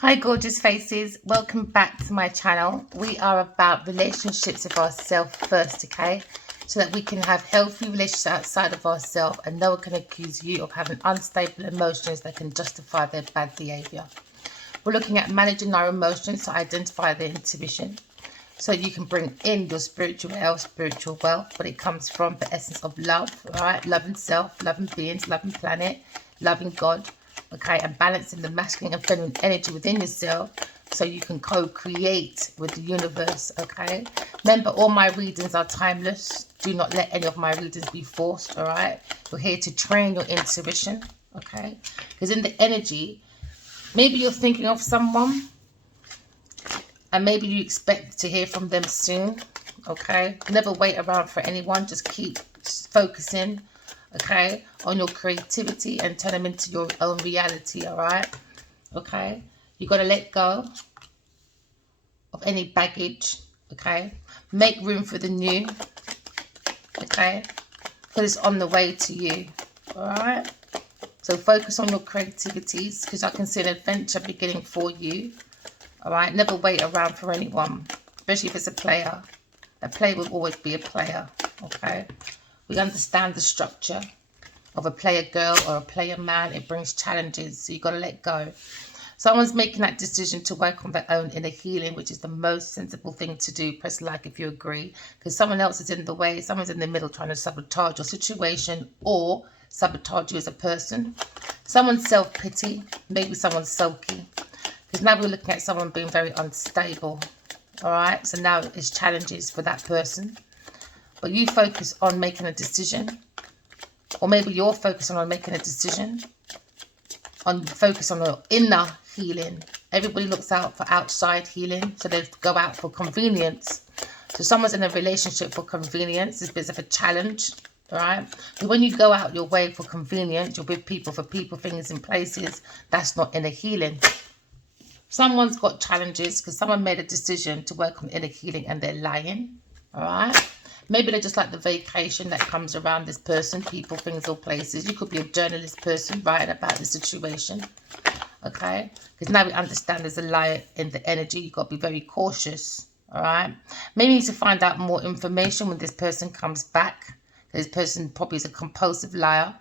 Hi gorgeous faces, welcome back to my channel. We are about relationships with ourselves first, okay, so that we can have healthy relationships outside of ourselves and no one can accuse you of having unstable emotions that can justify their bad behavior. We're looking at managing our emotions to identify their intuition so you can bring in your spiritual health, spiritual wealth, but it comes from the essence of love, all right? Loving self, loving beings, loving planet, loving God, okay, and balancing the masculine and feminine energy within yourself so you can co-create with the universe, okay? Remember, all my readings are timeless. Do not let any of my readings be forced, all right? We're here to train your intuition, okay? Because in the energy, maybe you're thinking of someone and maybe you expect to hear from them soon, okay? Never wait around for anyone. Just keep focusing, okay, on your creativity and turn them into your own reality, all right? Okay? You got to let go of any baggage, okay? Make room for the new, okay? Because it's on the way to you, all right? So focus on your creativities because I can see an adventure beginning for you. All right, never wait around for anyone, especially if it's a player. A player will always be a player, okay? We understand the structure of a player girl or a player man. It brings challenges, so you got to let go. Someone's making that decision to work on their own inner healing, which is the most sensible thing to do. Press like if you agree, because someone else is in the way. Someone's in the middle trying to sabotage your situation or sabotage you as a person. Someone's self-pity, maybe someone's sulky. Because now we're looking at someone being very unstable. All right. So now it's challenges for that person. But you focus on making a decision. Or maybe you're focusing on making a decision. Focus on your inner healing. Everybody looks out for outside healing. So they go out for convenience. So someone's in a relationship for convenience. It's a bit of a challenge. All right. But when you go out your way for convenience, you're with people for people, things and places. That's not inner healing. Someone's got challenges because someone made a decision to work on inner healing and they're lying, all right? Maybe they just like the vacation that comes around this person, people, things or places. You could be a journalist person writing about the situation, okay? Because now we understand there's a lie in the energy. You've got to be very cautious, all right? Maybe you need to find out more information when this person comes back. This person probably is a compulsive liar,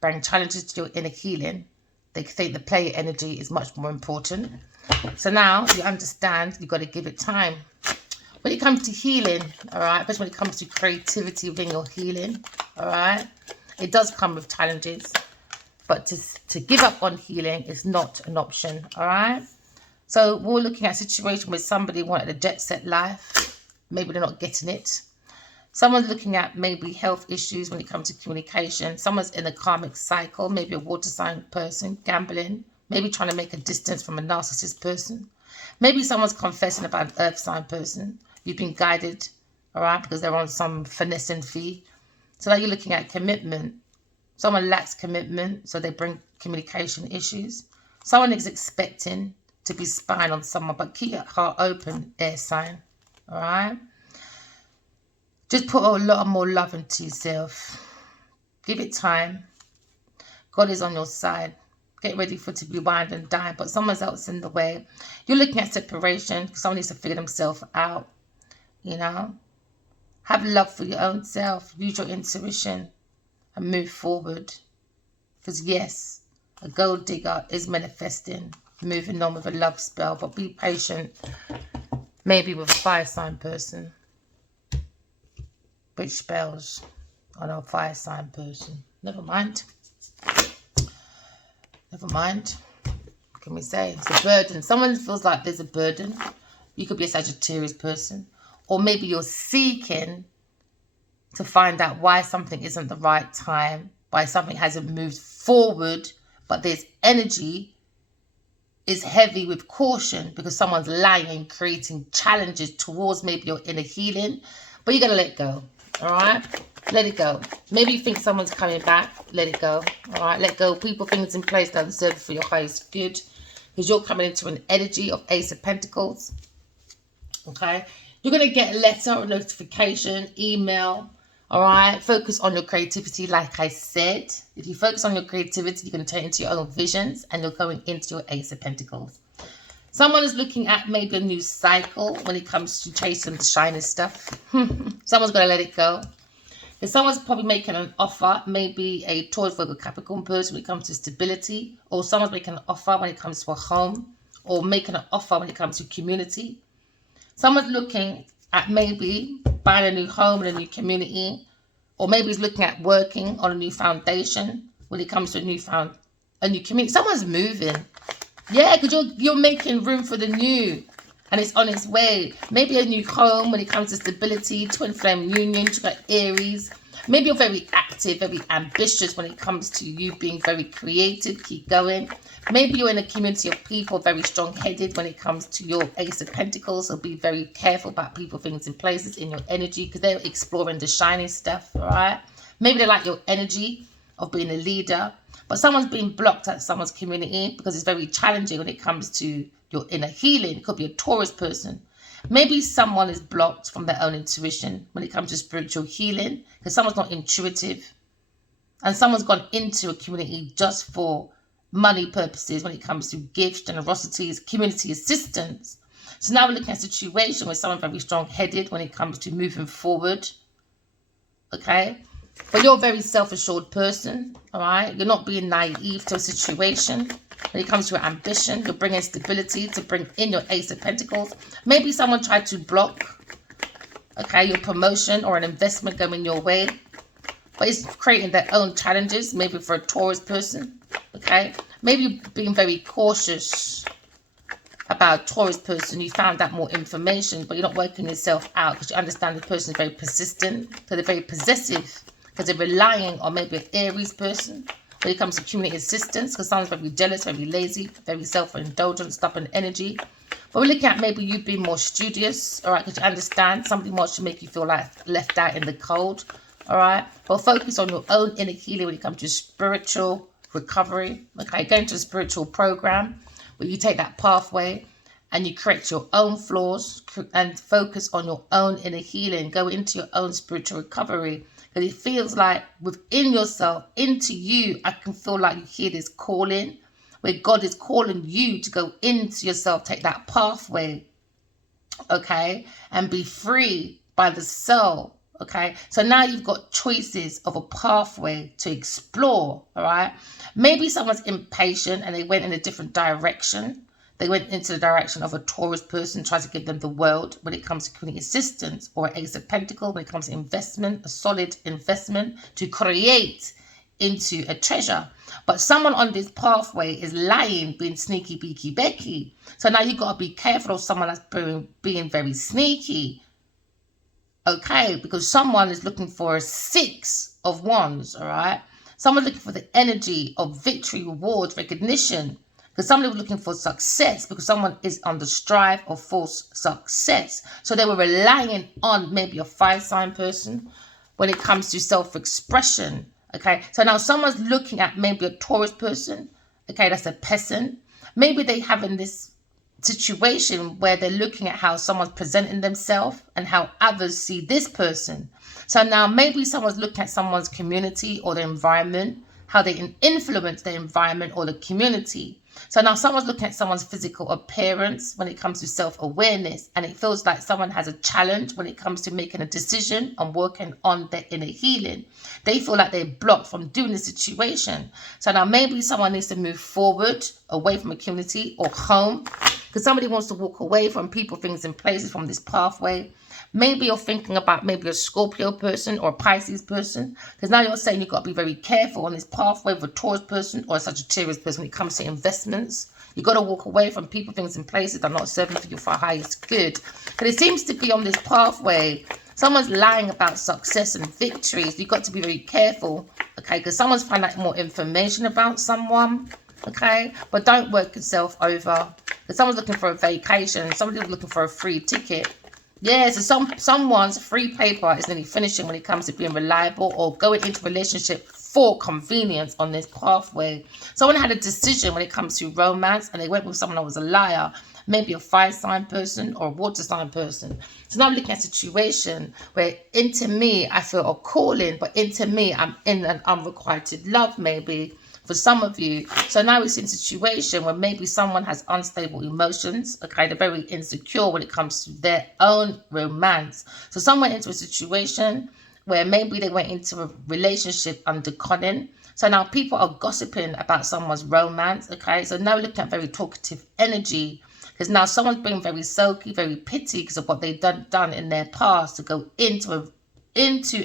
bring challenges to your inner healing. They think the player energy is much more important. So now you understand you've got to give it time. When it comes to healing, all right, especially when it comes to creativity within your healing, all right, it does come with challenges. But to give up on healing is not an option, all right? So we're looking at a situation where somebody wanted a jet set life. Maybe they're not getting it. Someone's looking at maybe health issues when it comes to communication. Someone's in a karmic cycle, maybe a water sign person, gambling. Maybe trying to make a distance from a narcissist person. Maybe someone's confessing about an earth sign person. You've been guided, all right, because they're on some finessing fee. So now you're looking at commitment. Someone lacks commitment, so they bring communication issues. Someone is expecting to be spying on someone, but keep your heart open, air sign, all right? Just put a lot more love into yourself. Give it time. God is on your side. Get ready for it to be wind and dine, but someone else in the way. You're looking at separation because someone needs to figure themselves out, you know. Have love for your own self. Use your intuition and move forward. Because yes, a gold digger is manifesting, moving on with a love spell, but be patient. Maybe with a fire sign person. Which spells on a fire sign person. Never mind. Never mind. What can we say? It's a burden. Someone feels like there's a burden. You could be a Sagittarius person. Or maybe you're seeking to find out why something isn't the right time. Why something hasn't moved forward. But there's energy is heavy with caution because someone's lying, creating challenges towards maybe your inner healing. But you got to let go. All right? Let it go. Maybe you think someone's coming back. Let it go. All right? Let go. People, things in place that serve for your highest good. Because you're coming into an energy of Ace of Pentacles. Okay? You're going to get a letter or notification, email. All right? Focus on your creativity, like I said. If you focus on your creativity, you're going to turn into your own visions. And you're going into your Ace of Pentacles. Someone is looking at maybe a new cycle when it comes to chasing the shiny stuff. Someone's going to let it go. If someone's probably making an offer, maybe a Taurus, Virgo, Capricorn person when it comes to stability, or someone's making an offer when it comes to a home, or making an offer when it comes to community. Someone's looking at maybe buying a new home in a new community, or maybe he's looking at working on a new foundation when it comes to a new community. Someone's moving. Yeah, because you're making room for the new, and it's on its way. Maybe a new home when it comes to stability, twin flame union, you've got Aries. Maybe you're very active, very ambitious when it comes to you being very creative, keep going. Maybe you're in a community of people very strong-headed when it comes to your Ace of Pentacles, so be very careful about people, things, and places in your energy because they're exploring the shiny stuff, all right? Maybe they like your energy of being a leader, but someone's being blocked at someone's community because it's very challenging when it comes to your inner healing. It could be a Taurus person. Maybe someone is blocked from their own intuition when it comes to spiritual healing because someone's not intuitive, and someone's gone into a community just for money purposes when it comes to gifts, generosities, community assistance. So now we're looking at a situation where someone's very strong-headed when it comes to moving forward, okay? But you're a very self-assured person, all right? You're not being naive to a situation. When it comes to your ambition, you're bringing stability to bring in your Ace of Pentacles. Maybe someone tried to block, okay, your promotion or an investment going your way, but it's creating their own challenges, maybe for a Taurus person, okay? Maybe being very cautious about a Taurus person. You found out more information, but you're not working yourself out because you understand the person is very persistent, so they're very possessive because they're relying on maybe an Aries person when it comes to community assistance, because someone's very jealous, very lazy, very self-indulgent, stubborn energy. But we're looking at maybe you being more studious, all right, because you understand something more should make you feel like left out in the cold, all right? But focus on your own inner healing when it comes to spiritual recovery, okay? Go into a spiritual program where you take that pathway and you correct your own flaws and focus on your own inner healing. Go into your own spiritual recovery. Because it feels like within yourself, into you, I can feel like you hear this calling where God is calling you to go into yourself, take that pathway, okay, and be free by the soul, okay? So now you've got choices of a pathway to explore, all right? Maybe someone's impatient and they went in a different direction. They went into the direction of a Taurus person, tries to give them the world when it comes to community assistance, or an Ace of Pentacles when it comes to investment, a solid investment to create into a treasure. But someone on this pathway is lying, being sneaky, beaky, becky. So now you've got to be careful of someone that's being very sneaky, okay? Because someone is looking for a 6 of Wands, all right? Someone's looking for the energy of victory, rewards, recognition. Because somebody was looking for success, because someone is on the strive of false success. So they were relying on maybe a fire sign person when it comes to self-expression. Okay, so now someone's looking at maybe a Taurus person. Okay, that's a peasant. Maybe they having this situation where they're looking at how someone's presenting themselves and how others see this person. So now maybe someone's looking at someone's community or the environment, how they influence the environment or the community. So now someone's looking at someone's physical appearance when it comes to self-awareness, and it feels like someone has a challenge when it comes to making a decision and working on their inner healing. They feel like they're blocked from doing the situation. So now maybe someone needs to move forward away from a community or home, because somebody wants to walk away from people, things, and places from this pathway. Maybe you're thinking about maybe a Scorpio person or a Pisces person, because now you're saying you've got to be very careful on this pathway with a Taurus person or a Sagittarius person when it comes to investments. You've got to walk away from people, things, and places that are not serving for you for highest good. But it seems to be on this pathway, someone's lying about success and victories. You've got to be very careful, okay, because someone's finding out more information about someone, okay? But don't work yourself over, because someone's looking for a vacation, somebody's looking for a free ticket. Yeah, so someone's free paper is nearly finishing when it comes to being reliable or going into a relationship for convenience on this pathway. Someone had a decision when it comes to romance and they went with someone that was a liar, maybe a fire sign person or a water sign person. So now I'm looking at a situation where into me, I feel a calling, but into me, I'm in an unrequited love maybe for some of you. So now it's in a situation where maybe someone has unstable emotions, okay? They're very insecure when it comes to their own romance. So someone into a situation where maybe they went into a relationship under conning. So now people are gossiping about someone's romance, okay? So now we're looking at very talkative energy, because now someone's being very sulky, very pity because of what they've done in their past to go into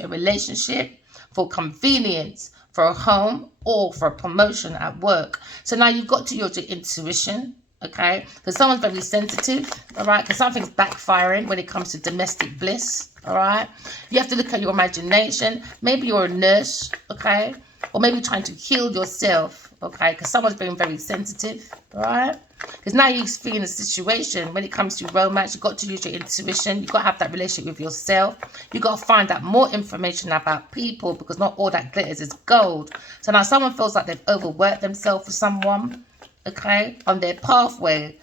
a relationship for convenience, for a home, or for a promotion at work. So now you've got to use your intuition, okay? Because someone's very sensitive, all right? Because something's backfiring when it comes to domestic bliss, all right? You have to look at your imagination. Maybe you're a nurse, okay? Or maybe trying to heal yourself, okay? Because someone's being very sensitive, all right? Because now you're feeling a situation when it comes to romance, you've got to use your intuition. You've got to have that relationship with yourself. You've got to find out more information about people, because not all that glitters is gold. So now someone feels like they've overworked themselves for someone, okay, on their pathway,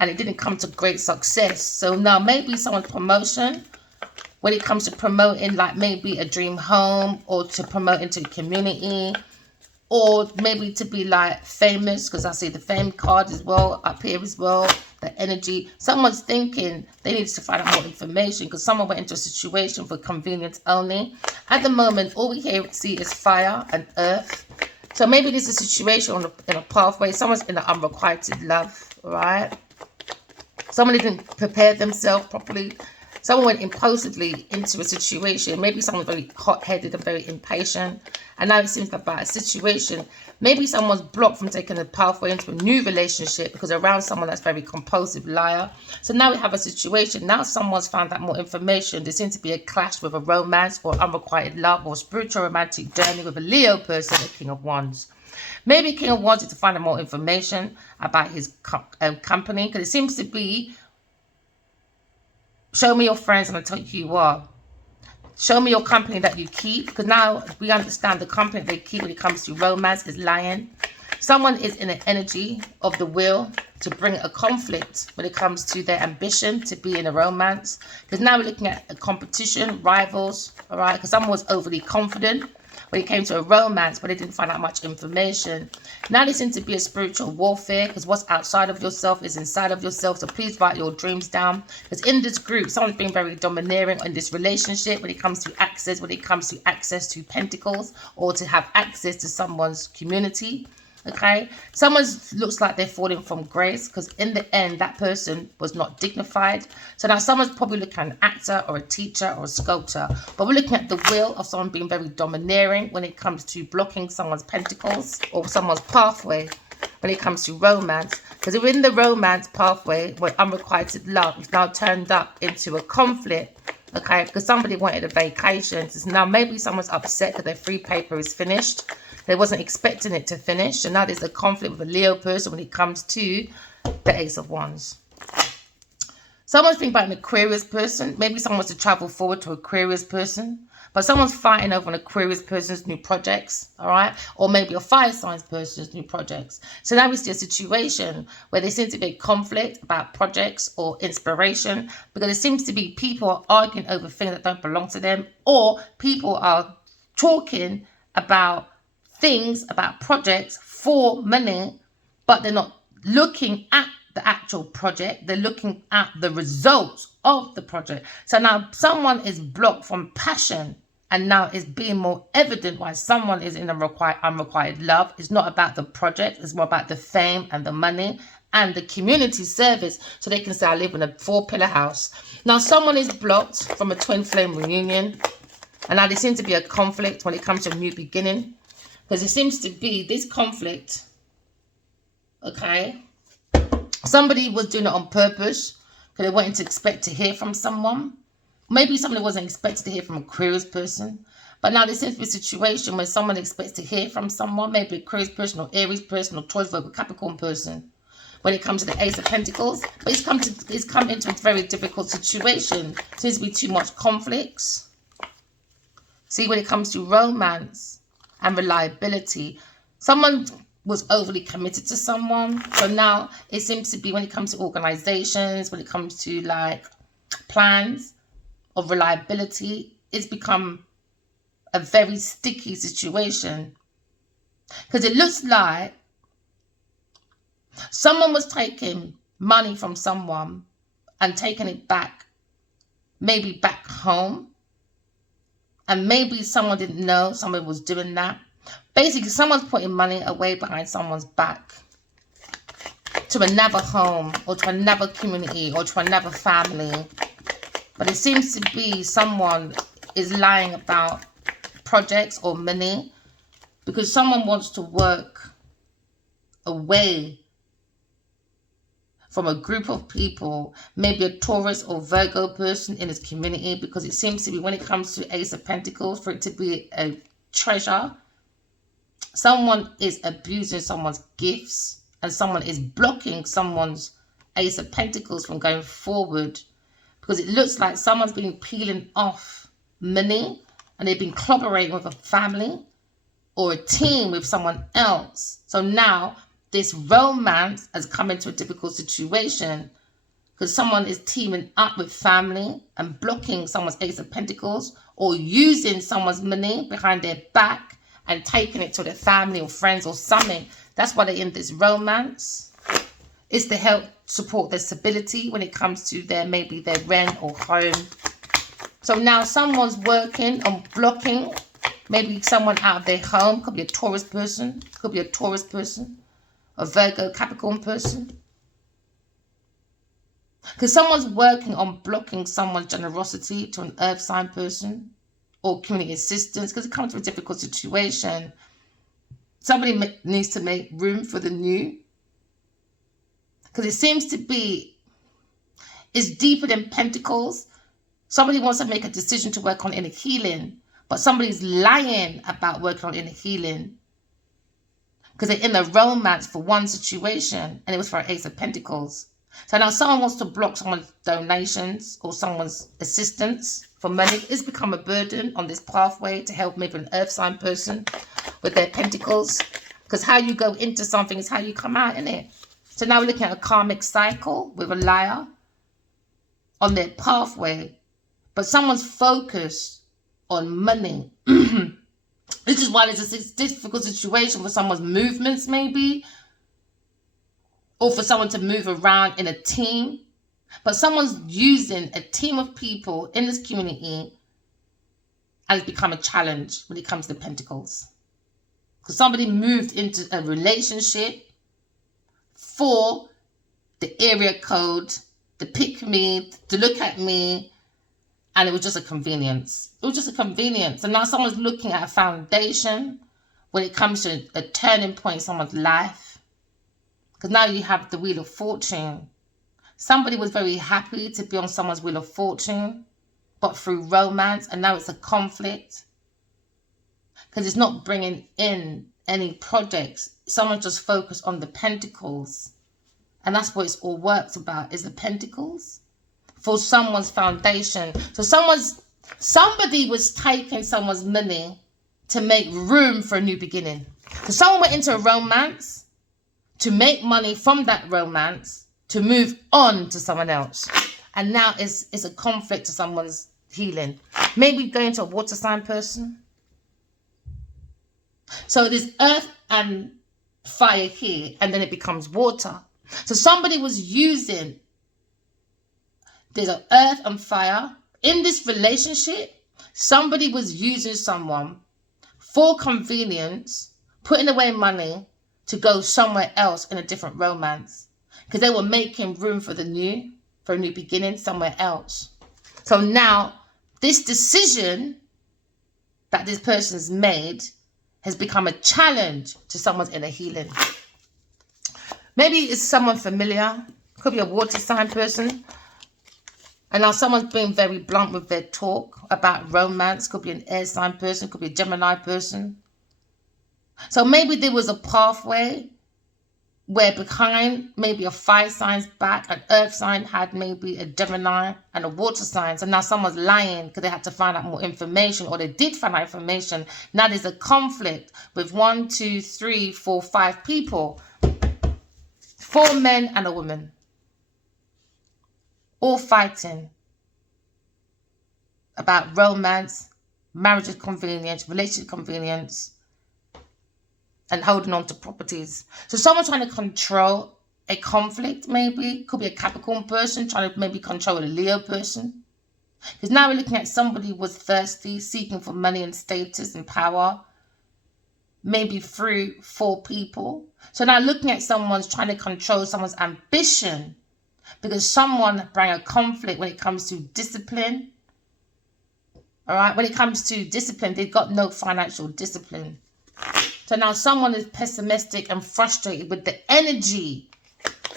and it didn't come to great success. So now maybe someone's promotion, when it comes to promoting like maybe a dream home, or to promote into a community, or maybe to be like famous, because I see the fame card as well up here as well, the energy. Someone's thinking they need to find out more information because someone went into a situation for convenience only. At the moment, all we see is fire and earth. So maybe this is a situation in a pathway. Someone's in an unrequited love, right? Someone didn't prepare themselves properly. Someone went impulsively into a situation. Maybe someone's very hot-headed and very impatient. And now it seems about a situation. Maybe someone's blocked from taking a pathway into a new relationship because around someone that's very compulsive liar. So now we have a situation. Now someone's found out more information. There seems to be a clash with a romance or unrequited love or spiritual romantic journey with a Leo person, a King of Wands. Maybe King of Wands is to find out more information about his company, because it seems to be, show me your friends and I'll tell you who you are. Show me your company that you keep, because now we understand the company they keep when it comes to romance is lying. Someone is in an energy of the will to bring a conflict when it comes to their ambition to be in a romance. Because now we're looking at a competition, rivals, all right? Because someone was overly confident when it came to a romance, but they didn't find out much information. Now there seems to be a spiritual warfare, because what's outside of yourself is inside of yourself. So please write your dreams down, because in this group, someone's being very domineering in this relationship when it comes to access to pentacles, or to have access to someone's community. Okay, someone looks like they're falling from grace, because in the end that person was not dignified. So now someone's probably looking at an actor or a teacher or a sculptor, but we're looking at the will of someone being very domineering when it comes to blocking someone's pentacles or someone's pathway when it comes to romance. Because we're in the romance pathway where unrequited love is now turned up into a conflict. Okay, because somebody wanted a vacation. So now maybe someone's upset because their free paper is finished. They wasn't expecting it to finish. So now there's a conflict with a Leo person when it comes to the Ace of Wands. Someone's thinking about an Aquarius person. Maybe someone wants to travel forward to Aquarius person. But someone's fighting over an Aquarius person's new projects, all right? Or maybe a fire signs person's new projects. So now we see a situation where there seems to be a conflict about projects or inspiration, because it seems to be people arguing over things that don't belong to them, or people are talking about things, about projects for money, but they're not looking at the actual project. They're looking at the results of the project. So now someone is blocked from passion, and now it's being more evident why someone is in unrequited love. It's not about the project. It's more about the fame and the money and the community service, so they can say, I live in a 4-pillar house. Now someone is blocked from a twin flame reunion, and now there seems to be a conflict when it comes to a new beginning, because it seems to be this conflict, okay? Somebody was doing it on purpose because they wanted to expect to hear from someone. Maybe somebody wasn't expected to hear from a Aquarius person. But now there seems to be a situation where someone expects to hear from someone, maybe Aquarius person or Aries person or Taurus, Virgo, Capricorn person, when it comes to the Ace of Pentacles. But it's come into a very difficult situation. Seems to be too much conflicts. See, when it comes to romance and reliability, someone was overly committed to someone. So now it seems to be when it comes to organizations, when it comes to like plans of reliability, it's become a very sticky situation. Because it looks like someone was taking money from someone and taking it back, maybe back home. And maybe someone didn't know someone was doing that. Basically, someone's putting money away behind someone's back to another home or to another community or to another family. But it seems to be someone is lying about projects or money because someone wants to work away from a group of people, maybe a Taurus or Virgo person in his community, because it seems to be, when it comes to Ace of Pentacles, for it to be a treasure, someone is abusing someone's gifts and someone is blocking someone's Ace of Pentacles from going forward, because it looks like someone's been peeling off money and they've been collaborating with a family or a team with someone else. So now this romance has come into a difficult situation because someone is teaming up with family and blocking someone's Ace of Pentacles or using someone's money behind their back and taking it to their family or friends or something. That's why they're in this romance. It's to help support their stability when it comes to maybe their rent or home. So now someone's working on blocking maybe someone out of their home. Could be a Taurus person. Could be a Taurus person. A Virgo, Capricorn person. Because someone's working on blocking someone's generosity to an earth sign person or community assistance, because it comes to a difficult situation. Somebody needs to make room for the new, because it seems to be, it's deeper than Pentacles. Somebody wants to make a decision to work on inner healing, but somebody's lying about working on inner healing because they're in a romance for one situation and it was for an Ace of Pentacles. So now someone wants to block someone's donations or someone's assistance for money. It's become a burden on this pathway to help maybe an earth sign person with their pentacles, because how you go into something is how you come out in it. So now we're looking at a karmic cycle with a liar on their pathway, but someone's focused on money. This is why there's a difficult situation for someone's movements maybe, or for someone to move around in a team. But someone's using a team of people in this community and it's become a challenge when it comes to Pentacles. Because somebody moved into a relationship for the area code, the pick me, to look at me, and it was just a convenience. It was just a convenience. And now someone's looking at a foundation when it comes to a turning point in someone's life. Because now you have the Wheel of Fortune. Somebody was very happy to be on someone's Wheel of Fortune, but through romance, and now it's a conflict. Because it's not bringing in any projects. Someone just focused on the Pentacles. And that's what it's all works about, is the Pentacles. For someone's foundation. So somebody was taking someone's money to make room for a new beginning. So someone went into a romance to make money from that romance to move on to someone else. And now it's a conflict to someone's healing. Maybe going to a water sign person. So there's earth and fire here, and then it becomes water. So somebody was using, there's an earth and fire. In this relationship, somebody was using someone for convenience, putting away money to go somewhere else in a different romance. Because they were making room for the new, for a new beginning somewhere else. So now, this decision that this person's made has become a challenge to someone's inner healing. Maybe it's someone familiar. Could be a water sign person. And now someone's being very blunt with their talk about romance. Could be an air sign person. Could be a Gemini person. So maybe there was a pathway where behind maybe a fire sign's back, an earth sign had maybe a Gemini and a water sign. So now someone's lying because they had to find out more information, or they did find out information. Now there's a conflict with 1, 2, 3, 4, 5 people. 4 men and a woman. All fighting about romance, marriage convenience, relationship convenience. and holding on to properties. So someone trying to control a conflict, maybe could be a Capricorn person trying to maybe control a Leo person. Because now we're looking at somebody who was thirsty, seeking for money and status and power, maybe through 4 people. So now looking at someone's trying to control someone's ambition, because someone bring a conflict when it comes to discipline. All right, when it comes to discipline, they've got no financial discipline. So now someone is pessimistic and frustrated with the energy.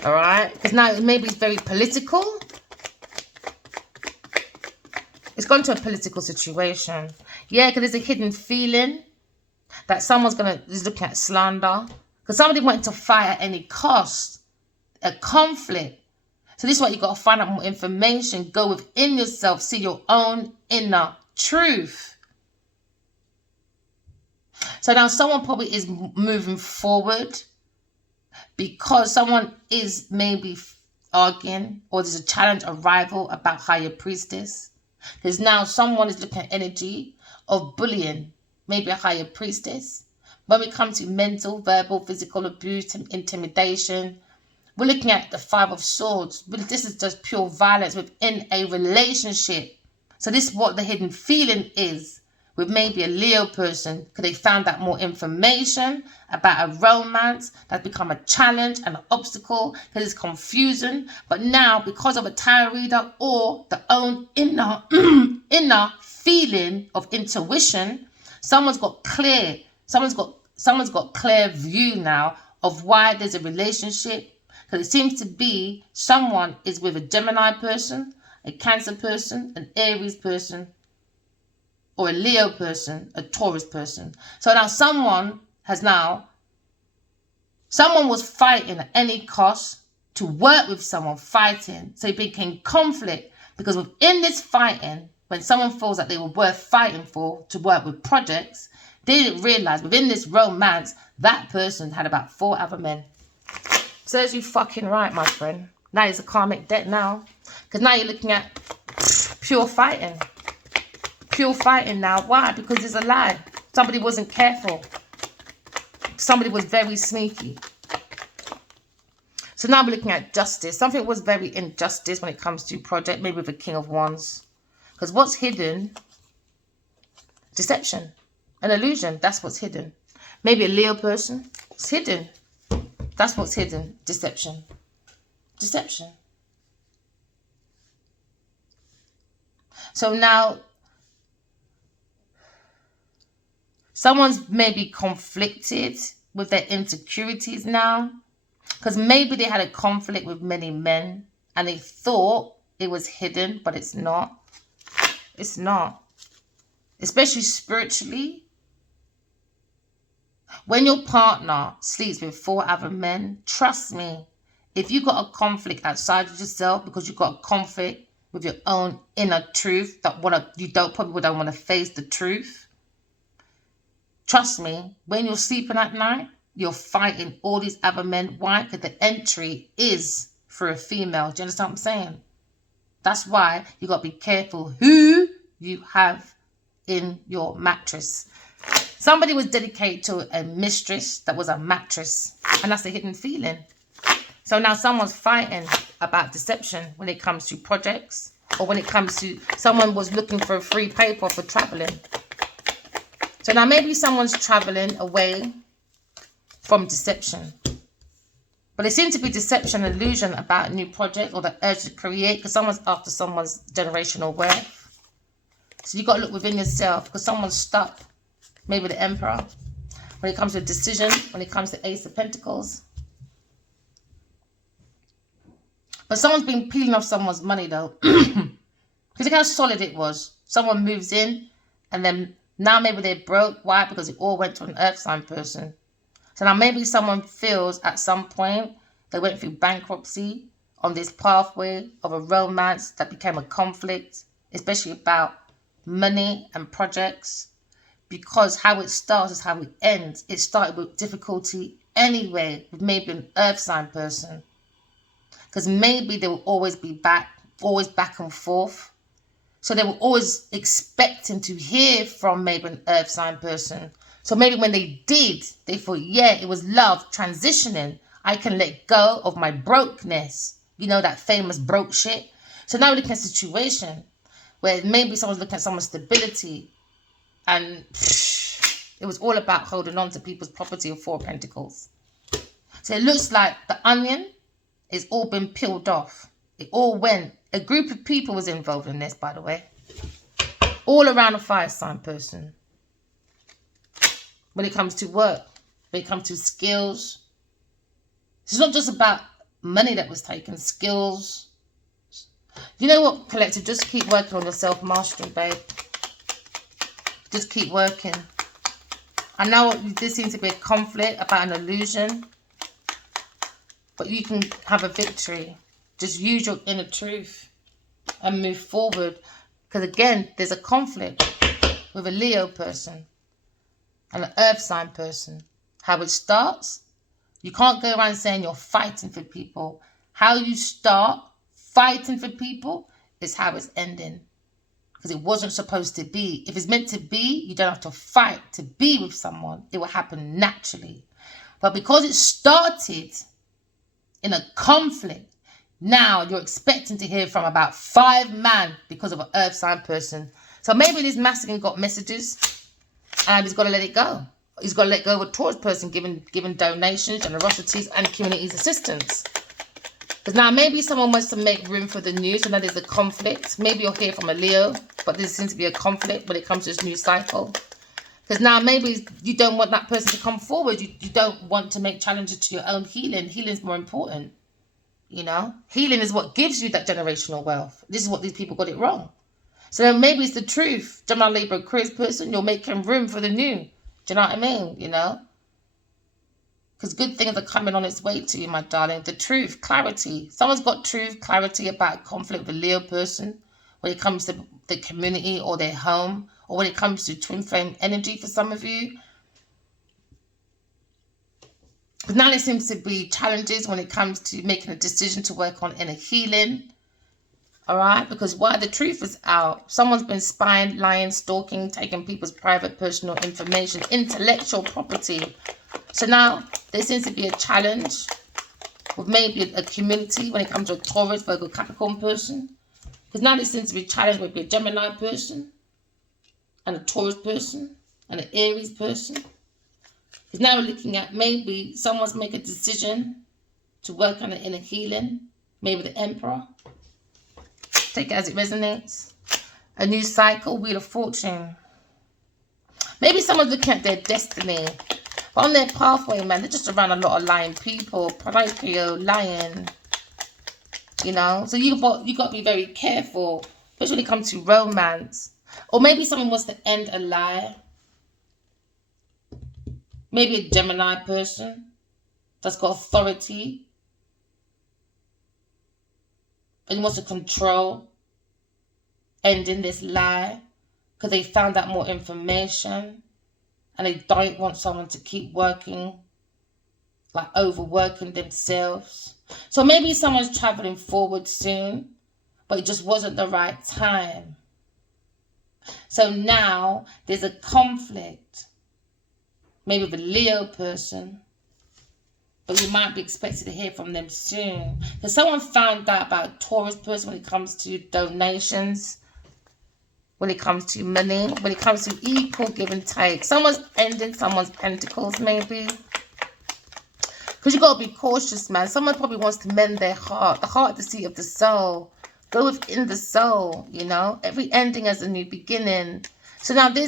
All right, because now maybe it's very political. It's gone to a political situation. Yeah, because there's a hidden feeling that someone's is looking at slander. Because somebody wanted to fight at any cost. A conflict. So this is why you got to find out more information. Go within yourself. See your own inner truth. So now someone probably is moving forward because someone is maybe arguing, or there's a challenge, a rival about higher priestess. Because now someone is looking at energy of bullying, maybe a higher priestess. When we come to mental, verbal, physical abuse and intimidation, we're looking at the 5 of Swords. But this is just pure violence within a relationship. So this is what the hidden feeling is with maybe a Leo person, because they found out more information about a romance that's become a challenge and an obstacle, because it's confusing. But now, because of a tarot reader or the own inner feeling of intuition, someone's got clear view now of why there's a relationship. Because it seems to be someone is with a Gemini person, a Cancer person, an Aries person, or a Leo person, a Taurus person. So now someone was fighting at any cost to work with someone, fighting. So it became conflict, because within this fighting, when someone feels that they were worth fighting for to work with projects, they didn't realize within this romance, that person had about 4 other men. Serves you fucking right, my friend. Now it's a karmic debt now. Because now you're looking at pure fighting. Pure fighting now. Why? Because there's a lie. Somebody wasn't careful. Somebody was very sneaky. So now we're looking at justice. Something was very injustice when it comes to project. Maybe with a King of Wands. Because what's hidden? Deception. An illusion. That's what's hidden. Maybe a Leo person. It's hidden. That's what's hidden. Deception. Deception. So now, someone's maybe conflicted with their insecurities now. Because maybe they had a conflict with many men and they thought it was hidden, but it's not. It's not. Especially spiritually. When your partner sleeps with 4 other men, trust me, if you got a conflict outside of yourself because you got a conflict with your own inner truth that you probably don't want to face the truth, trust me, when you're sleeping at night, you're fighting all these other men. Why? Because the entry is for a female. Do you understand what I'm saying? That's why you got to be careful who you have in your mattress. Somebody was dedicated to a mistress that was a mattress. And that's a hidden feeling. So now someone's fighting about deception when it comes to projects. Or when it comes to someone was looking for a free paper for traveling. So now maybe someone's traveling away from deception. But it seems to be deception, illusion about a new project or the urge to create. Because someone's after someone's generational wealth. So you got to look within yourself. Because someone's stuck. Maybe the Emperor. When it comes to a decision. When it comes to Ace of Pentacles. But someone's been peeling off someone's money though. Because look how solid it was. Someone moves in. And then now maybe they're broke. Why? Because it all went to an earth sign person. So now maybe someone feels at some point they went through bankruptcy on this pathway of a romance that became a conflict. Especially about money and projects. Because how it starts is how it ends. It started with difficulty anyway, with maybe an earth sign person. Because maybe they will always be back and forth. So they were always expecting to hear from maybe an earth sign person So maybe when they did, they thought, yeah, it was love transitioning. I can let go of my brokenness. You know, that famous broke shit. So now we look at a situation where maybe someone's looking at someone's stability, and it was all about holding on to people's property of 4 Pentacles. So it looks like the onion is all been peeled off. It all went. A group of people was involved in this, by the way. All around a fire sign person. When it comes to work, when it comes to skills. It's not just about money that was taken, skills. You know what, collective? Just keep working on your self-mastery, babe. Just keep working. I know there seems to be a conflict about an illusion, but you can have a victory. Just use your inner truth and move forward. Because again, there's a conflict with a Leo person and an earth sign person. How it starts, you can't go around saying you're fighting for people. How you start fighting for people is how it's ending. Because it wasn't supposed to be. If it's meant to be, you don't have to fight to be with someone. It will happen naturally. But because it started in a conflict, now you're expecting to hear from about 5 men because of an earth sign person. So maybe this masculine got messages and he's got to let it go. He's got to let go of a Taurus person giving donations, generosities, and communities assistance. Because now maybe someone wants to make room for the new, so now there's a conflict. Maybe you'll hear from a Leo, but there seems to be a conflict when it comes to this new cycle. Because now maybe you don't want that person to come forward. You don't want to make challenges to your own healing. Healing is more important. You know, healing is what gives you that generational wealth. This is what these people got it wrong. So maybe it's the truth. Gemini, Libra, Aquarius person, you're making room for the new. Do you know what I mean? You know, because good things are coming on its way to you, my darling. The truth, clarity. Someone's got truth, clarity about conflict with a Leo person when it comes to the community or their home, or when it comes to twin flame energy for some of you. But now there seems to be challenges when it comes to making a decision to work on inner healing. All right? Because while the truth is out, someone's been spying, lying, stalking, taking people's private, personal information, intellectual property. So now there seems to be a challenge with maybe a community when it comes to a Taurus, Virgo, Capricorn person. Because now there seems to be a challenge with a Gemini person and a Taurus person and an Aries person. Because now we're looking at maybe someone's make a decision to work on the inner healing. Maybe the Emperor. Take it as it resonates. A new cycle, Wheel of Fortune. Maybe someone's looking at their destiny. But on their pathway, man, they're just around a lot of lying people. Pinocchio, lying. You know? So you got to be very careful. Especially when it comes to romance. Or maybe someone wants to end a lie. Maybe a Gemini person that's got authority and wants to control ending this lie because they found out more information and they don't want someone to keep working, like overworking themselves. So maybe someone's traveling forward soon, but it just wasn't the right time. So now there's a conflict. Maybe with a Leo person, but you might be expected to hear from them soon. Because someone found out about a Taurus person when it comes to donations, when it comes to money, when it comes to equal give and take. Someone's ending someone's pentacles, maybe. Because you got to be cautious, man. Someone probably wants to mend their heart. The heart, the seat of the soul. Go within the soul, you know. Every ending has a new beginning. So now there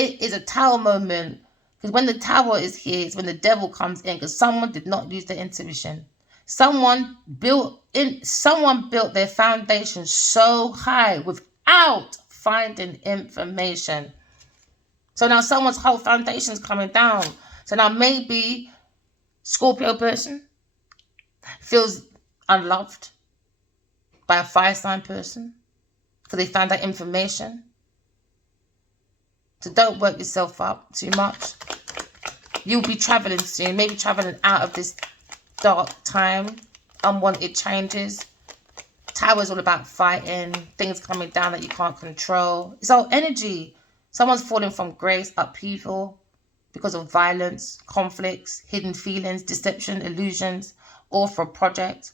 is a Tower moment. Because when the Tower is here, it's when the devil comes in. Because someone did not use their intuition. Someone built their foundation so high without finding information. So now someone's whole foundation is coming down. So now maybe Scorpio person feels unloved by a fire sign person because they found that information. So don't work yourself up too much. You'll be traveling soon. Maybe traveling out of this dark time. Unwanted changes. Tower's all about fighting. Things coming down that you can't control. It's all energy. Someone's falling from grace, upheaval. because of violence, conflicts, hidden feelings, deception, illusions, or for a project,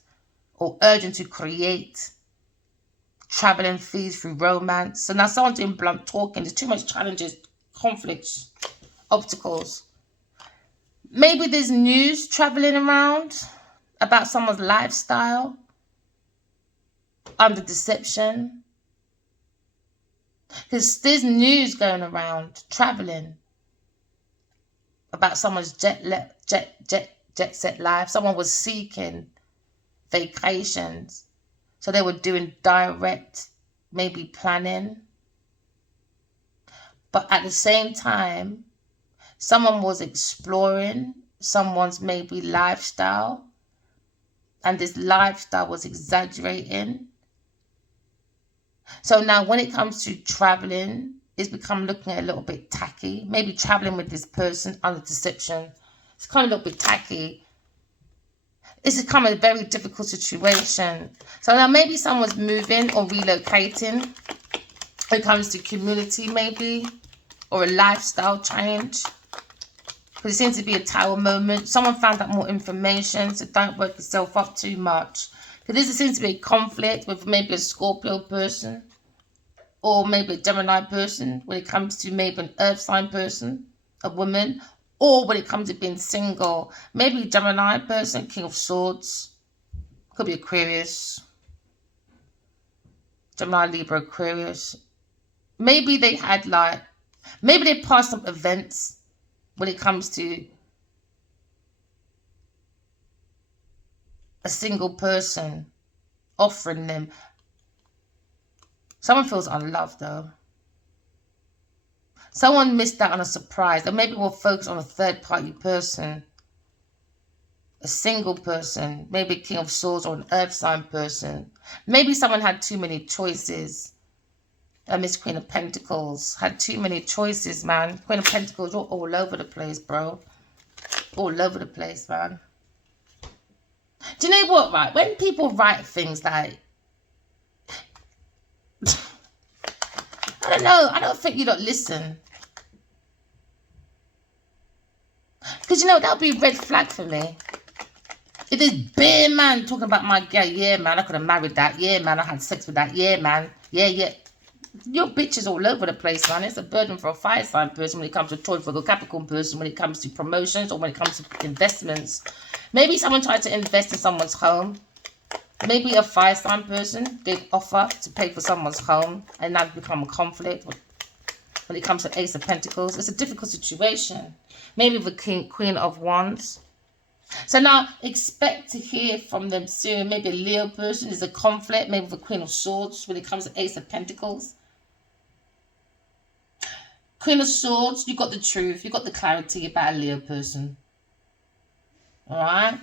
or urging to create, traveling fees through romance. So now someone's doing blunt talking. There's too much challenges, conflicts, obstacles. Maybe there's news traveling around about someone's lifestyle under deception. There's news going around, traveling about someone's jet set life. Someone was seeking vacations, so they were doing direct, maybe planning. But at the same time, someone was exploring someone's maybe lifestyle, and this lifestyle was exaggerating. So now when it comes to traveling, it's become looking a little bit tacky. Maybe traveling with this person under deception. It's kind of a little bit tacky. It's become a very difficult situation. So now maybe someone's moving or relocating when it comes to community maybe, or a lifestyle change. Because it seems to be a tower moment. Someone found out more information, so don't work yourself up too much. Because this seems to be a conflict with maybe a Scorpio person, or maybe a Gemini person, when it comes to maybe an earth sign person, a woman, or when it comes to being single, maybe a Gemini person, King of Swords, could be Aquarius, Gemini, Libra, Aquarius. Maybe they had maybe they passed some events when it comes to a single person, offering them. Someone feels unloved though. Someone missed out on a surprise, or maybe we'll focus on a third party person, a single person, maybe a King of Swords or an earth sign person. Maybe someone had too many choices. Miss Queen of Pentacles had too many choices, man. Queen of Pentacles, you're all over the place, bro. All over the place, man. Do you know what, right? When people write things like, I don't know, I don't think you don't listen. Because, you know, that would be a red flag for me. If this bare man talking about my girl, yeah, man, I could have married that. Yeah, man, I had sex with that. Yeah, man. Yeah. Your bitch is all over the place, man. It's a burden for a fire sign person when it comes to Taurus, Virgo, Capricorn person, when it comes to promotions or when it comes to investments. Maybe someone tried to invest in someone's home. Maybe a fire sign person gave offer to pay for someone's home, and now it's become a conflict when it comes to Ace of Pentacles. It's a difficult situation. Maybe the Queen of Wands. So now expect to hear from them soon. Maybe a Leo person is a conflict. Maybe the Queen of Swords when it comes to Ace of Pentacles. Queen of Swords, you got the truth. You got the clarity about a Leo person. Alright?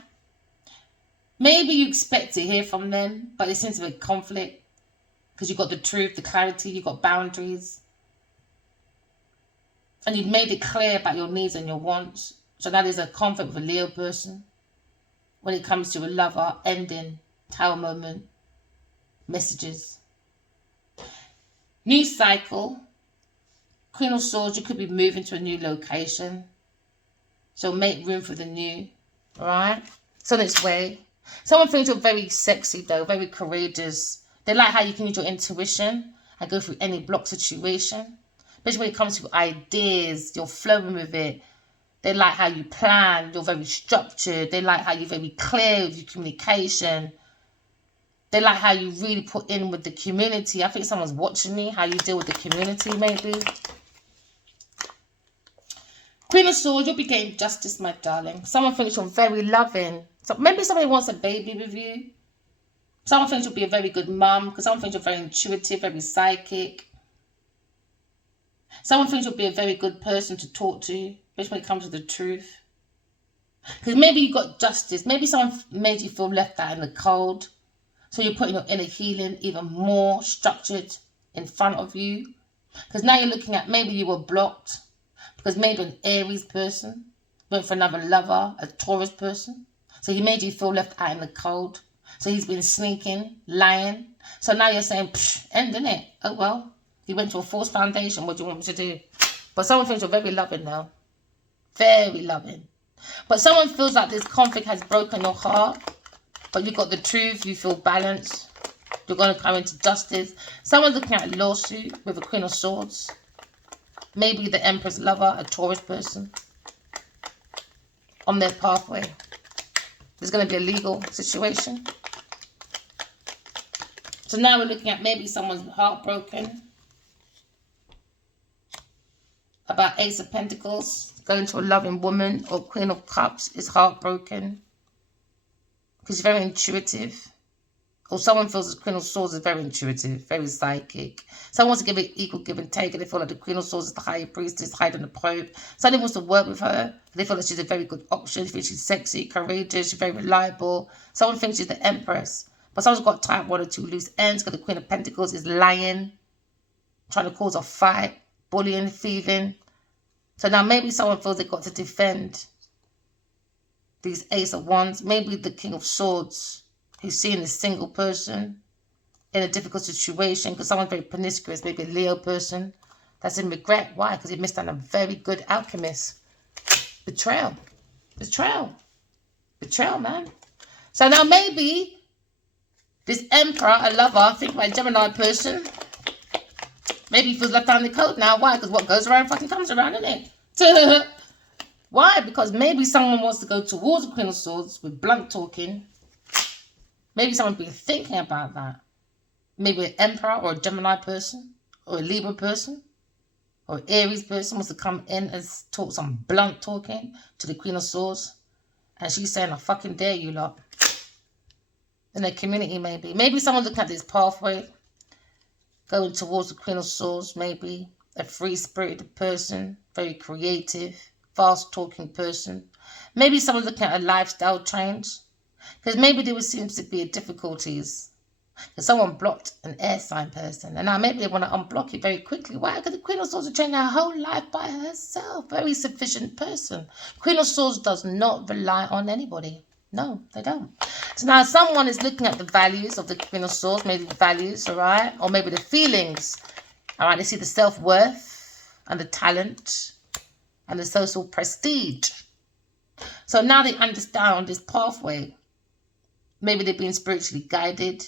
Maybe you expect to hear from them, but it seems to be a conflict. Because you got the truth, the clarity, you got boundaries. And you've made it clear about your needs and your wants. So that is a conflict with a Leo person. When it comes to a lover, ending, tower moment, messages. New cycle. Queen of Swords, you could be moving to a new location. So make room for the new. Alright? It's on its way. Someone thinks you're very sexy though, very courageous. They like how you can use your intuition and go through any block situation. Especially when it comes to ideas, you're flowing with it. They like how you plan, you're very structured. They like how you're very clear with your communication. They like how you really put in with the community. I think someone's watching me, how you deal with the community maybe. Queen of Swords, you'll be getting justice, my darling. Someone thinks you're very loving. So maybe somebody wants a baby with you. Someone thinks you'll be a very good mum, because someone thinks you're very intuitive, very psychic. Someone thinks you'll be a very good person to talk to, especially when it comes to the truth. Because maybe you got justice. Maybe someone made you feel left out in the cold. So you're putting your inner healing even more structured in front of you. Because now you're looking at maybe you were blocked. Because maybe an Aries person went for another lover, a Taurus person. So he made you feel left out in the cold. So he's been sneaking, lying. So now you're saying, ending it. Oh, well, he went to a false foundation. What do you want me to do? But someone thinks you're very loving now. Very loving. But someone feels like this conflict has broken your heart. But you got the truth. You feel balanced. You're going to come into justice. Someone's looking at a lawsuit with a Queen of Swords. Maybe the Empress lover, a Taurus person. On their pathway. There's going to be a legal situation. So now we're looking at maybe someone's heartbroken. About Ace of Pentacles. Going to a loving woman or Queen of Cups is heartbroken. Because you're very intuitive. Or someone feels the Queen of Swords is very intuitive, very psychic. Someone wants to give it equal give and take, and they feel like the Queen of Swords is the higher priestess, higher than the Pope. Someone wants to work with her. They feel like she's a very good option. They feel she's sexy, courageous, she's very reliable. Someone thinks she's the Empress. But someone's got tied one or two loose ends because the Queen of Pentacles is lying, trying to cause a fight, bullying, thieving. So now maybe someone feels they've got to defend these Ace of Wands. Maybe the King of Swords, who's seeing a single person in a difficult situation because someone's very promiscuous, maybe a Leo person that's in regret. Why? Because he missed out on a very good alchemist. Betrayal. Betrayal. Betrayal, man. So now maybe this Emperor, a lover, think about a Gemini person. Maybe he feels left out in the cold now. Why? Because what goes around fucking comes around, isn't it? Why? Because maybe someone wants to go towards the Queen of Swords with blunt talking. Maybe someone's been thinking about that. Maybe an Emperor or a Gemini person or a Libra person or an Aries person wants to come in and talk some blunt talking to the Queen of Swords. And she's saying, I fucking dare you lot. In their community, maybe. Maybe someone's looking at this pathway, going towards the Queen of Swords, maybe a free-spirited person, very creative, fast-talking person. Maybe someone's looking at a lifestyle change. Because maybe there seems to be difficulties. Because someone blocked an air sign person. And now maybe they want to unblock it very quickly. Why? Because the Queen of Swords will change her whole life by herself. Very sufficient person. Queen of Swords does not rely on anybody. No, they don't. So now someone is looking at the values of the Queen of Swords. Maybe the values, all right? Or maybe the feelings. All right, they see the self-worth and the talent and the social prestige. So now they understand this pathway. Maybe they're being spiritually guided.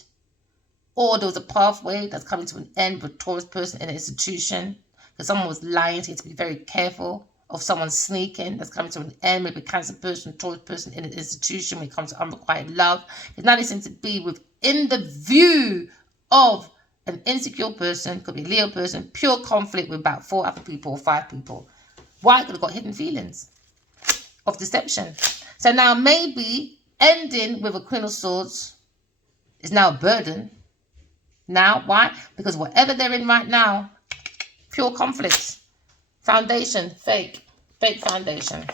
Or there was a pathway that's coming to an end with a Taurus person in an institution. Because someone was lying, so you have to be very careful of someone sneaking. That's coming to an end. Maybe a Cancer person, Taurus person in an institution when it comes to unrequited love. Because now they seem to be within the view of an insecure person. Could be a Leo person. Pure conflict with about 4 other people or 5 people. Why? Because they've got hidden feelings of deception. So now maybe ending with a Queen of Swords is now a burden. Now, why? Because whatever they're in right now, pure conflicts. Foundation, fake foundation.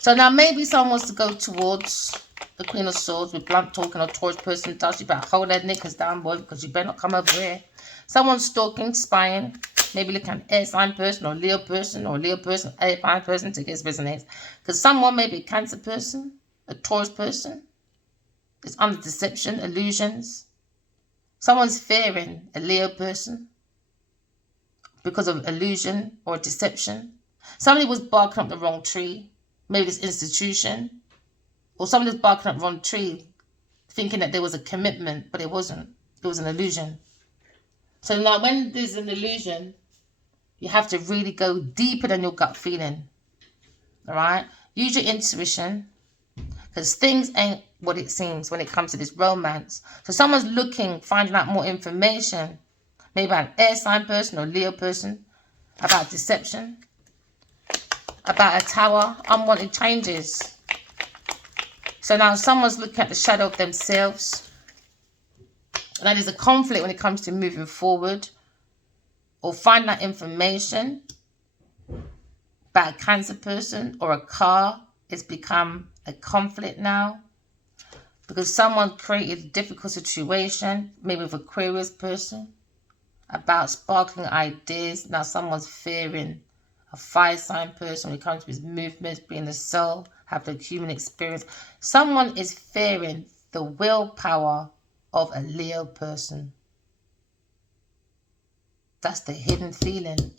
So now maybe someone wants to go towards the Queen of Swords with blunt talking or Taurus person does. You better hold their knickers down, boy, because you better not come over here. Someone's stalking, spying. Maybe look at an air sign person or Leo person or Leo person, air sign person to get his business. Because someone may be a Cancer person, a Taurus person, is under deception, illusions. Someone's fearing a Leo person because of illusion or deception. Somebody was barking up the wrong tree, maybe this institution, or somebody was barking up the wrong tree thinking that there was a commitment, but it wasn't. It was an illusion. So now when there's an illusion, you have to really go deeper than your gut feeling. All right? Use your intuition. Because things ain't what it seems when it comes to this romance. So someone's looking, finding out more information. Maybe about an air sign person or Leo person. About deception. About a tower. Unwanted changes. So now someone's looking at the shadow of themselves. Now there's a conflict when it comes to moving forward. Or finding out information. About a Cancer person or a car. It's become a conflict now because someone created a difficult situation, maybe with a Aquarius person, about sparkling ideas. Now someone's fearing a fire sign person when it comes to his movements, being the soul, have the human experience. Someone is fearing the willpower of a Leo person. That's the hidden feeling.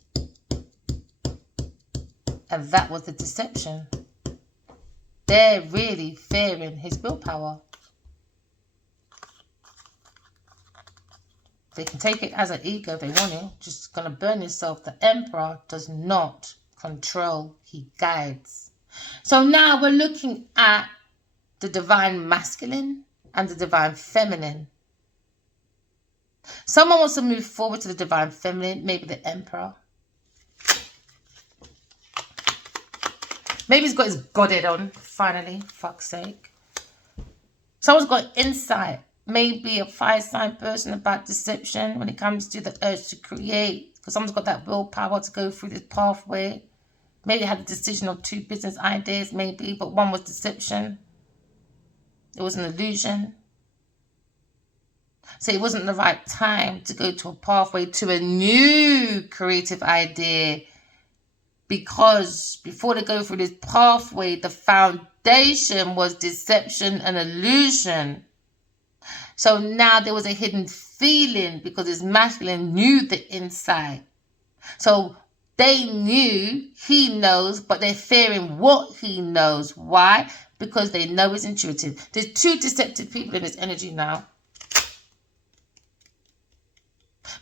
And that was the deception. They're really fearing his willpower. They can take it as an ego if they want it. Just going to burn yourself. The Emperor does not control. He guides. So now we're looking at the divine masculine and the divine feminine. Someone wants to move forward to the divine feminine. Maybe the Emperor. Maybe he's got his godhead on, finally, fuck's sake. Someone's got insight. Maybe a fire sign person about deception when it comes to the urge to create. Because someone's got that willpower to go through this pathway. Maybe they had a decision of 2 business ideas, maybe, but one was deception. It was an illusion. So it wasn't the right time to go to a pathway to a new creative idea. Because before they go through this pathway, the foundation was deception and illusion. So now there was a hidden feeling because his masculine knew the inside. So they knew he knows, but they're fearing what he knows. Why? Because they know it's intuitive. There's 2 deceptive people in this energy now.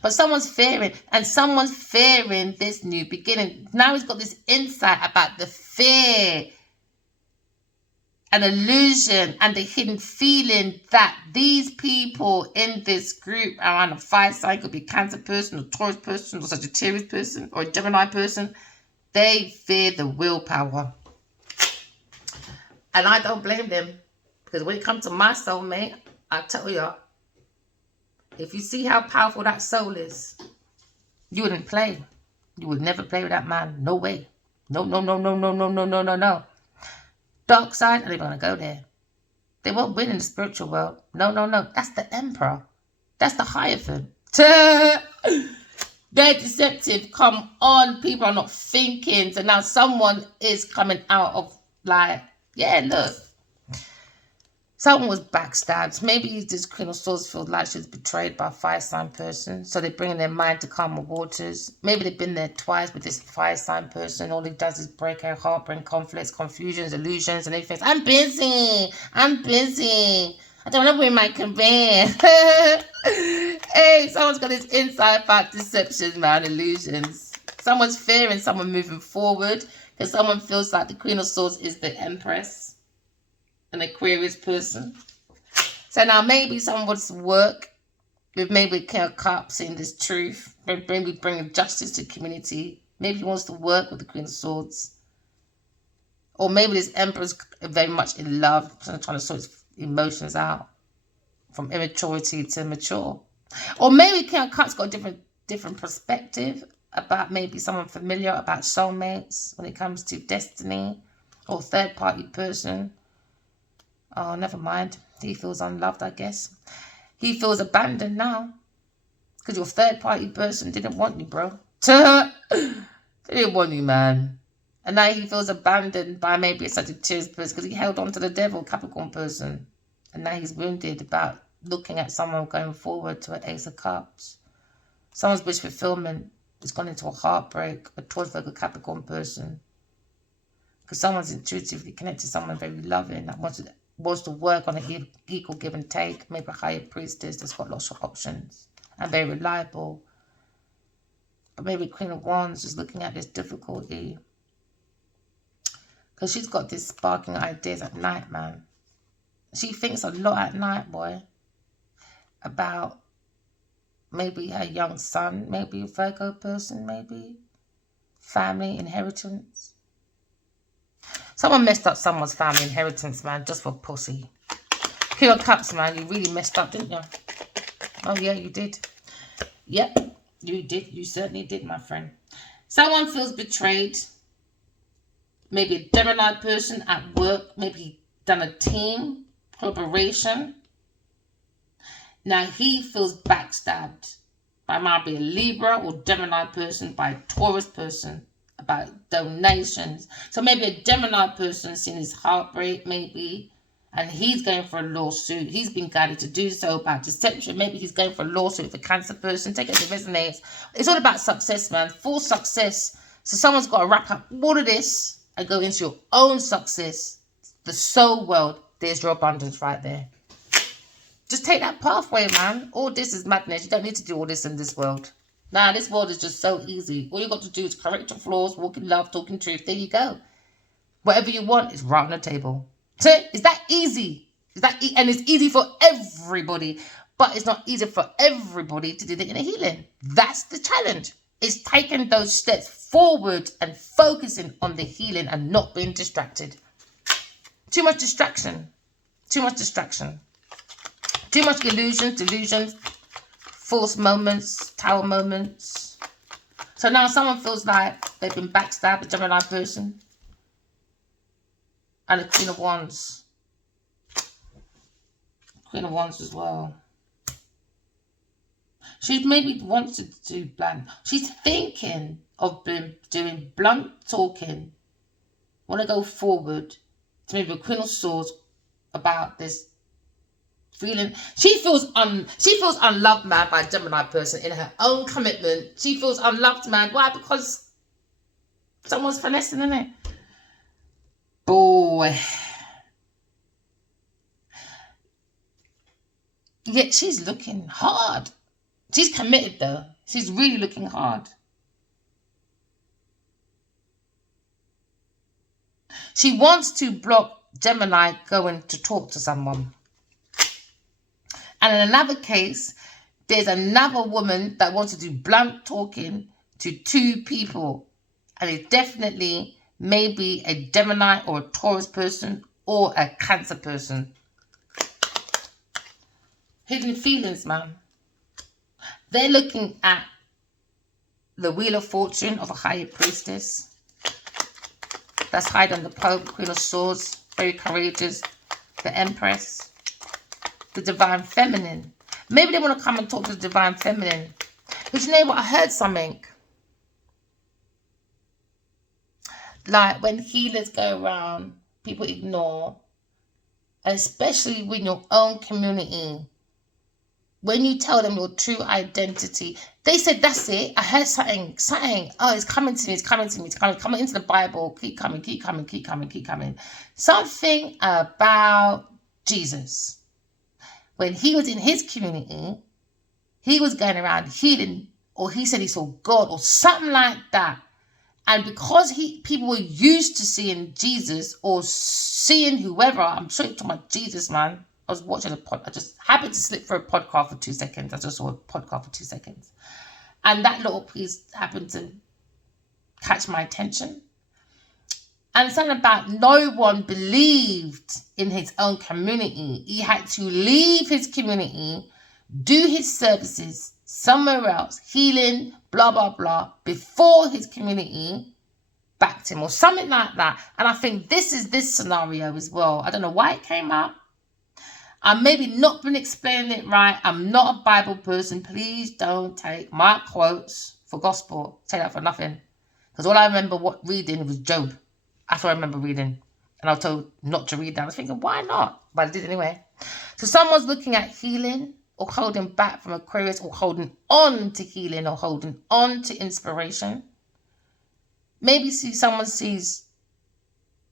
But someone's fearing, and someone's fearing this new beginning. Now he's got this insight about the fear and illusion and the hidden feeling that these people in this group are on a fire sign. Could be Cancer person or Taurus person or Sagittarius person or a Gemini person. They fear the willpower. And I don't blame them. Because when it comes to my soulmate, I tell you, if you see how powerful that soul is, you wouldn't play. You would never play with that man. No way. No, no, no, no, no, no, no, no, no, no. Dark side, and they're going to go there. They won't win in the spiritual world. No, no, no. That's the Emperor. That's the Hierophant. They're deceptive. Come on. People are not thinking. So now someone is coming out of like, yeah, look. Someone was backstabbed. Maybe this Queen of Swords feels like she was betrayed by a fire sign person. So they're bringing their mind to calmer waters. Maybe they've been there twice with this fire sign person. All he does is break her heart, bring conflicts, confusions, illusions, and everything. I'm busy. I'm busy. I don't know where my career. Hey, someone's got this insight about deception, man, illusions. Someone's fearing someone moving forward because someone feels like the Queen of Swords is the Empress. An Aquarius person. So now maybe someone wants to work with maybe King of Cups, seeing this truth, maybe bringing justice to the community. Maybe he wants to work with the Queen of Swords. Or maybe this Emperor's very much in love, trying to sort his emotions out from immaturity to mature. Or maybe King of Cups got a different perspective about maybe someone familiar, about soulmates when it comes to destiny or third-party person. Oh, never mind. He feels unloved, I guess. He feels abandoned now. Because your third-party person didn't want you, bro. They didn't want you, man. And now he feels abandoned by maybe a Sagittarius person because he held on to the devil, Capricorn person. And now he's wounded about looking at someone going forward to an Ace of Cups. Someone's wish fulfillment has gone into a heartbreak, a Taurus, Virgo, Capricorn person. Because someone's intuitively connected to someone very loving that wants to work on an equal give and take, maybe a higher priestess that's got lots of options and very reliable. But maybe Queen of Wands is looking at this difficulty because she's got these sparking ideas at night, man. She thinks a lot at night, boy, about maybe her young son, maybe a Virgo person, maybe family, inheritance. Someone messed up someone's family inheritance, man, just for pussy. King of Cups, man, you really messed up, didn't you? Oh, yeah, you did. Yep, you did. You certainly did, my friend. Someone feels betrayed. Maybe a Gemini person at work. Maybe done a team collaboration. Now he feels backstabbed by maybe a Libra or Gemini person, by a Taurus person, about donations. So maybe a Gemini person seen his heartbreak, maybe, and he's going for a lawsuit. He's been guided to do so about deception. Maybe he's going for a lawsuit with a Cancer person. Take it as it resonates. It's all about success, man. Full success So someone's got to wrap up all of this and go into your own success, the soul world. There's your abundance right there. Just take that pathway, man. All this is madness. You don't need to do all this in this world. Nah, this world is just so easy. All you got to do is correct your flaws, walk in love, talk in truth. There you go. Whatever you want is right on the table. So is that easy? And it's easy for everybody. But it's not easy for everybody to do the inner healing. That's the challenge. It's taking those steps forward and focusing on the healing and not being distracted. Too much distraction. Too much distraction. Too much delusions, false moments, tower moments. So now someone feels like they've been backstabbed, a Gemini person. And the Queen of Wands. Queen of Wands as well. She maybe wants to do blunt. She's thinking of doing blunt talking. Want to go forward to maybe a Queen of Swords about this feeling. She feels unloved, man, by a Gemini person in her own commitment. She feels unloved, man. Why? Because someone's finessing, isn't it? Boy. Yet she's looking hard. She's committed though. She's really looking hard. She wants to block Gemini going to talk to someone. And in another case, there's another woman that wants to do blunt talking to two people. And it's definitely maybe a Gemini or a Taurus person or a Cancer person. Hidden feelings, man. They're looking at the Wheel of Fortune of a Higher Priestess. That's higher than the Pope, Queen of Swords, very courageous. The Empress. The Divine Feminine. Maybe they want to come and talk to the Divine Feminine. But you know what? I heard something. Like when healers go around, people ignore. Especially in your own community. When you tell them your true identity, they said, that's it. I heard something. Oh, it's coming to me. It's coming into the Bible. Keep coming. Something about Jesus. When he was in his community, he was going around healing, or he said he saw God or something like that. And because people were used to seeing Jesus or seeing whoever, I'm sure you're talking about Jesus, man. I was watching I just happened to slip through a podcast for 2 seconds. I just saw a podcast for 2 seconds. And that little piece happened to catch my attention. And it's something about no one believed in his own community. He had to leave his community, do his services somewhere else, healing, blah, blah, blah, before his community backed him or something like that. And I think this is this scenario as well. I don't know why it came up. I'm maybe not been explaining it right. I'm not a Bible person. Please don't take my quotes for gospel. Take that for nothing. Because all I remember reading was Job. That's what I remember reading. And I was told not to read that. I was thinking, why not? But I did anyway. So someone's looking at healing or holding back from Aquarius or holding on to healing or holding on to inspiration. Maybe someone sees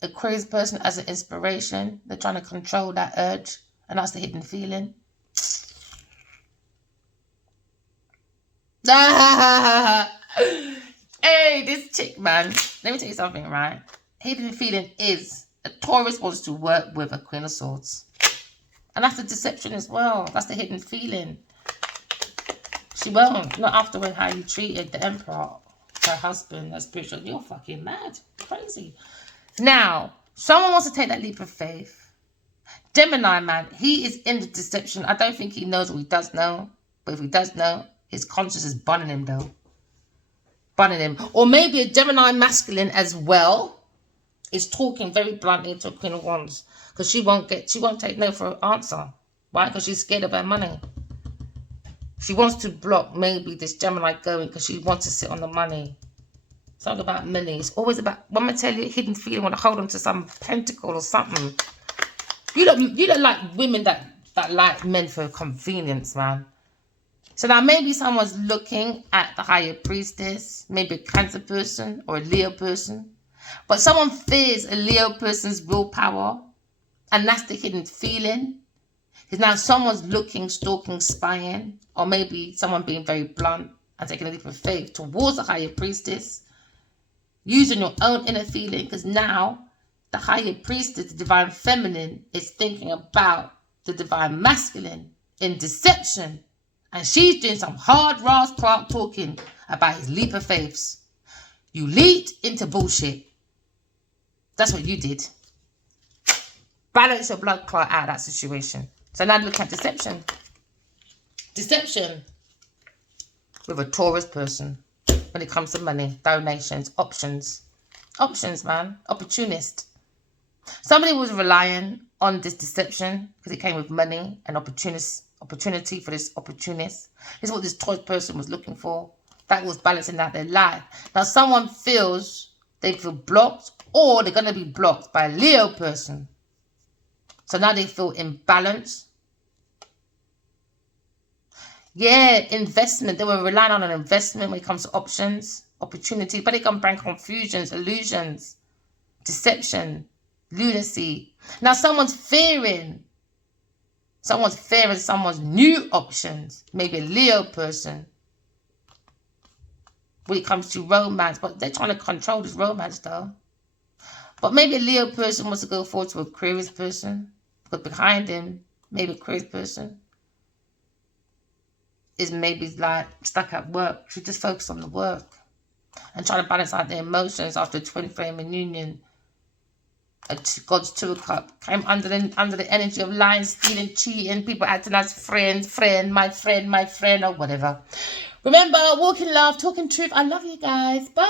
Aquarius person as an inspiration. They're trying to control that urge. And that's the hidden feeling. Hey, this chick, man. Let me tell you something, right? Hidden feeling is a Taurus wants to work with a Queen of Swords. And that's the deception as well. That's the hidden feeling. She won't. Not after how you treated the Emperor, her husband, her spiritual. You're fucking mad. Crazy. Now, someone wants to take that leap of faith. Gemini, man, he is in the deception. I don't think he knows what he does know. But if he does know, his conscience is bunning him, though. Bunning him. Or maybe a Gemini masculine as well is talking very bluntly to a Queen of Wands. Because she won't take no for an answer. Why? Because she's scared of her money. She wants to block maybe this Gemini going because she wants to sit on the money. It's not about money. It's always about, when I tell you, hidden feeling, want to hold on to some pentacle or something. You don't like women that like men for convenience, man. So now maybe someone's looking at the higher priestess, maybe a Cancer person or a Leo person, but someone fears a Leo person's willpower, and that's the hidden feeling. Because now someone's looking, stalking, spying, or maybe someone being very blunt and taking a leap of faith towards the higher priestess, using your own inner feeling, because now the higher priestess, the divine feminine, is thinking about the divine masculine in deception. And she's doing some hard Ross Clark talking about his leap of faiths. You leaped into bullshit. That's what you did. Balance your blood clot out of that situation. So now look at deception. Deception with a Taurus person when it comes to money, donations, options. Options, man. Opportunist. Somebody was relying on this deception because it came with money and opportunity for this opportunist. This is what this Taurus person was looking for. That was balancing out their life. Now someone feels they feel blocked, or they're going to be blocked by a Leo person. So now they feel imbalanced. Yeah, investment. They were relying on an investment when it comes to options, opportunity, but it can bring confusions, illusions, deception, lunacy. Now someone's fearing someone's new options, maybe a Leo person, when it comes to romance, but they're trying to control this romance though. But maybe a Leo person wants to go forward to a Aquarius person, but behind him, maybe Aquarius person is maybe like stuck at work. Should just focus on the work and try to balance out their emotions after a twin flame in union. God's 2 of Cups came under the energy of lying, stealing, cheating, people acting as my friend, or whatever. Remember, walk in love, talking truth. I love you guys. Bye.